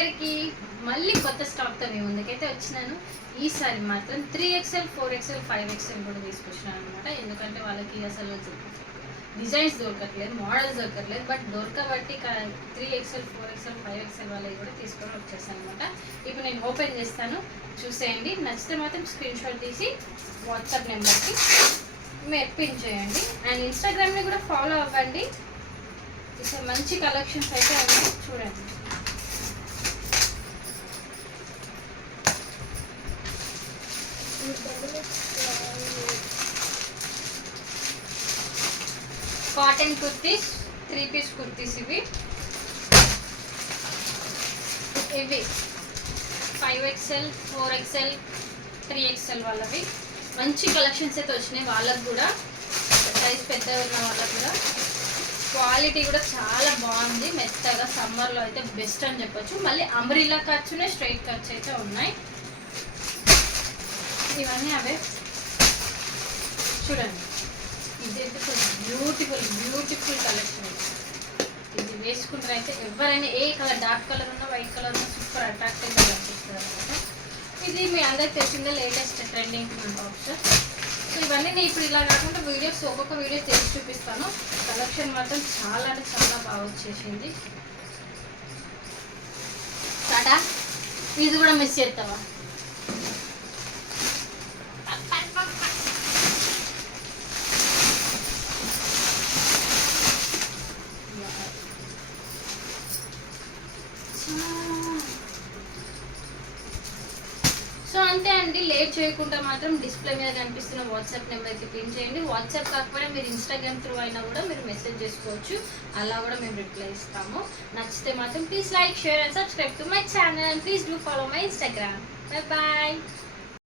అందరికీ మళ్ళీ కొత్త స్టాక్తో మీ ముందుకైతే వచ్చినాను. ఈసారి మాత్రం 3XL 4XL 5XL కూడా తీసుకొచ్చినాను అనమాట. ఎందుకంటే వాళ్ళకి అసలు డిజైన్స్ దొరకట్లేదు, మోడల్స్ దొరకట్లేదు. బట్ దొరకబట్టి 3XL 4XL 5XL వాళ్ళకి కూడా తీసుకొని వచ్చేసాను అనమాట. ఇప్పుడు నేను ఓపెన్ చేస్తాను, చూసేయండి. నచ్చితే మాత్రం స్క్రీన్ షాట్ తీసి వాట్సాప్ నెంబర్కి పిన్ చేయండి. అండ్ ఇన్స్టాగ్రామ్ని కూడా ఫాలో అవ్వండి. ఇక్కడ మంచి కలెక్షన్స్ అయితే ఉన్నాయి, చూడండి. కాటన్ కుర్తీస్, 3 పీస్ కుర్తీస్ ఇవి 5XL 4XL 3XL వాళ్ళవి మంచి కలెక్షన్స్ అయితే వచ్చినాయి. వాళ్ళకు కూడా సైజ్ పెద్దగా ఉన్న వాళ్ళకు కూడా క్వాలిటీ కూడా చాలా బాగుంది. మెత్తగా సమ్మర్లో అయితే బెస్ట్ అని చెప్పొచ్చు. మళ్ళీ అంబ్రిల్లా కట్స్ ఉన్నాయి, స్ట్రైట్ కట్స్ అయితే ఉన్నాయి. ఇవన్నీ అవే చూడండి. ఇదైతే బ్యూటిఫుల్ కలెక్షన్. ఇది వేసుకుంటారు అయితే ఎవరైనా ఏ కలర్, డార్క్ కలర్ ఉన్నా వైట్ కలర్ ఉన్నా సూపర్ అట్రాక్టివ్గా కనిపిస్తుంది అనమాట. ఇది మీ అందరికి తెలిసిందే, లేటెస్ట్ ట్రెండింగ్ ఆప్షన్. సో ఇవన్నీ నేను ఇప్పుడు ఇలా కాకుండా వీడియోస్, ఒక్కొక్క వీడియో చేసి చూపిస్తాను. కలెక్షన్ మాత్రం చాలా అంటే చాలా బాగా వచ్చేసింది. టాటా, ఇది కూడా మిస్ చేస్తావా? సో అంతే అండి, లేట్ చేయకుండా మాత్రం డిస్ప్లే మీద కనిపిస్తున్న వాట్సాప్ నెంబర్కి పిన్ చేయండి. వాట్సాప్ కాకపోయినా మీరు ఇన్స్టాగ్రామ్ త్రూ అయినా కూడా మీరు మెసేజ్ చేసుకోవచ్చు, అలా కూడా మేము రిప్లై ఇస్తాము. నచ్చితే మాత్రం please like, share and subscribe to my channel and please do follow my Instagram. Bye bye.